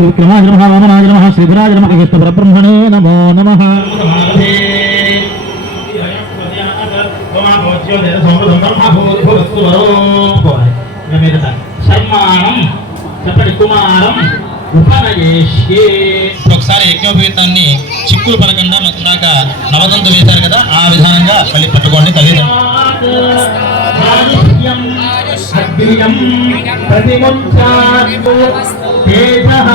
విక్రమాయ నమ వామనాయ నమ శ్రీధరాయ నమ విష్ణు పరబ్రహ్మణే నమో నమ చెప్పండి కుమారం ఒకసారి యజ్ఞోపేతాన్ని చిక్కులు పడకుండా మాకు నవదంతు వేశారు కదా ఆ విధానంగా మళ్ళీ పట్టుకోండి తల్లిదండ్రులు అగ్నియం ప్రతిముచ్చాత్తు తేజః.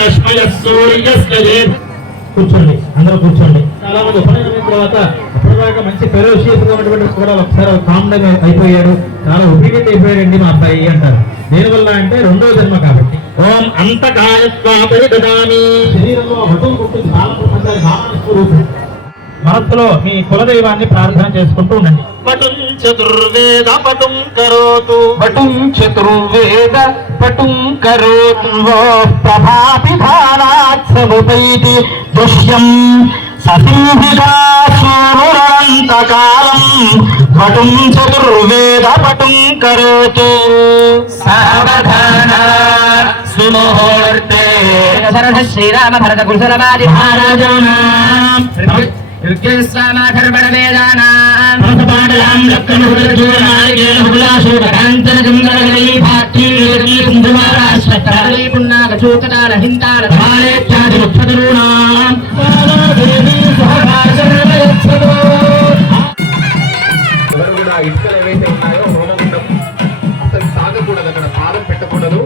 రశ్మయ సూర్యస్ కూర్చోండి అందరూ కూర్చోండి. చాలా మంది ఉపనయనం తర్వాత అప్పటిదాకా మంచి ఫెరోషియస్గా ఉన్నటువంటి కూడా ఒకసారి కామ్గా అయిపోయాడు చాలా ఒబీడియంట్ అయిపోయాడండి మా అబ్బాయి అంటారు. దేనివల్ల అంటే రెండో జన్మ కాబట్టి. ఓం అంతకాయ శరీరంలో స్వరూపం మనస్సులో మీ కులదైవాన్ని ప్రార్థన చేసుకుంటూ ఉండండి. పటుం చతుర్వేద పటుం కరోతు. పటుం చతుర్వేద పటుం కరోతు ప్రభాపిధానాత్ సముపైతి దృశ్యం ససింహితా సూరురంతకాలం పటుం చతుర్వేద పటుం కరోతు సావధాన సుముహూర్తే శరణ శ్రీరామ భరత కుశలవాది మహారాజానాం పాటలాం సింధుమారాశ్వత్తారీ ఇటుకలు ఏవైతే ఉన్నాయో హోమగుండం అసలు తాగకూడదు. అక్కడ పాదం పెట్టకూడదు.